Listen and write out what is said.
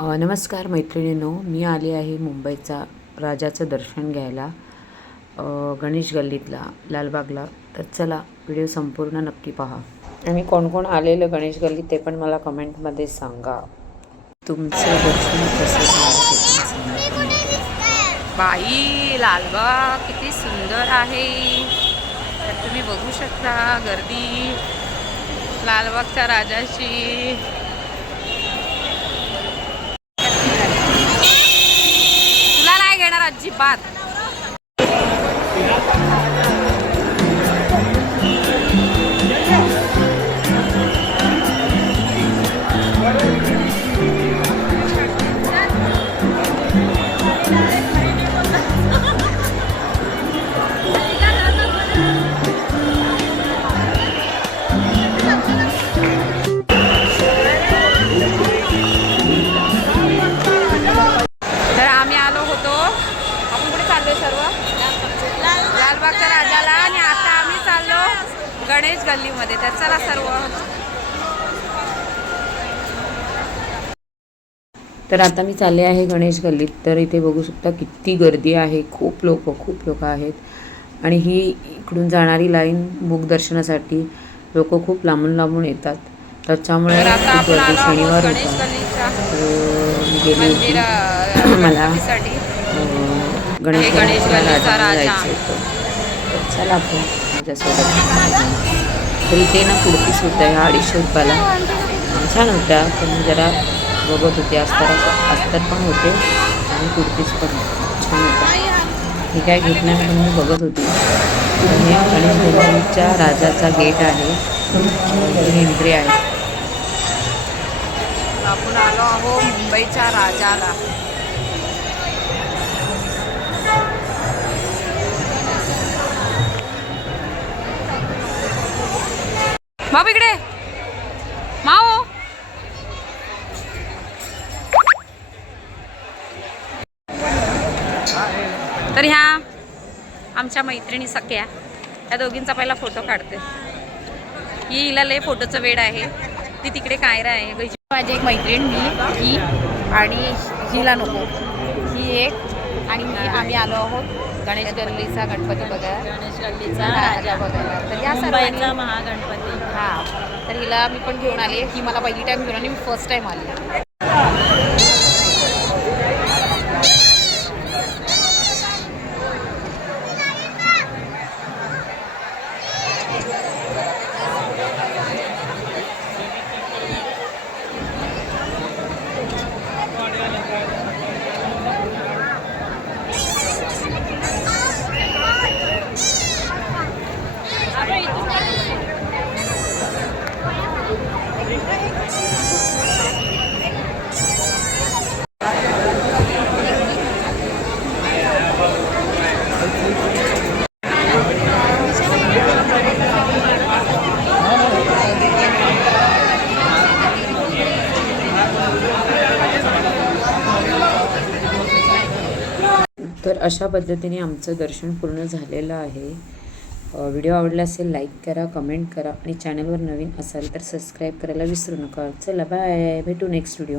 नमस्कार मैत्रिणींनो मी आले आहे मुंबईचा राजाचं दर्शन घ्यायला गणेश गल्लीतला लालबागला. तर चला व्हिडिओ संपूर्ण नक्की पहा. आणि कोण कोण आलेलं गणेश गल्लीत ते पण मला कमेंटमध्ये सांगा. तुमचं दर्शन कसं. बाई लालबाग किती सुंदर आहे. तर तुम्ही बघू शकता गर्दी लालबागच्या राजाची. 办。लालबागच्या राजाला आणि आता आम्ही चाललो गणेश गल्लीमध्ये. तर चला सर्व. तर आता मी चालले आहे गणेश गल्लीत. तर इथे बघू शकता किती गर्दी आहे. खूप लोक खूप लोक आहेत. आणि ही इकडून जाणारी लाईन मुख दर्शनासाठी लोक खूप लांबून लांबून येतात. त्याच्यामुळे खूप गर्दी शनिवार होता. मी गेली मला गणेश गणेश. जायचं होतं. तर चला आपण माझ्यासोबत. तर इथे ना कुर्ती सुद्धा ह्या अडीचशे रुपयाला. छान होत्या पण जरा बघत होते अस्तर अस्तर पण होते आणि कुर्तीज पण छान होत्या. हे काय घेत नाही पण मी बघत होती. हे गणेश गल्लीच्या राजाचा गेट आहे. एंट्री आहे. आपण आलो आहो मुंबईच्या राजाला. बाबू इकडे. माओ तर ह्या आमच्या मैत्रिणी सख्या या दोघींचा पहिला फोटो काढते. ही हिला लय फोटोचं वेड आहे. ती तिकडे कायरा आहे. गैजी माझी एक मैत्रीण मी ही आणि हिला नको. ही एक आणि आम्ही आलो आहोत. गणेश गल्लीचा गणपती बघायला गणेश गल्लीचा राजा बघायला तर या सर्वांनी महागणपती. हा. तर हिला मी पण घेऊन आली. ही मला पहिली टाइम घेऊन आली. मी फर्स्ट टाइम आली. तर अशा पद्धतीने आमचं दर्शन पूर्ण झालेलं आहे. व्हिडिओ आवडला असेल लाईक करा कमेंट करा आणि चॅनलवर नवीन असाल तर सबस्क्राईब करायला विसरू नका. चला बाय भेटू नेक्स्ट व्हिडिओ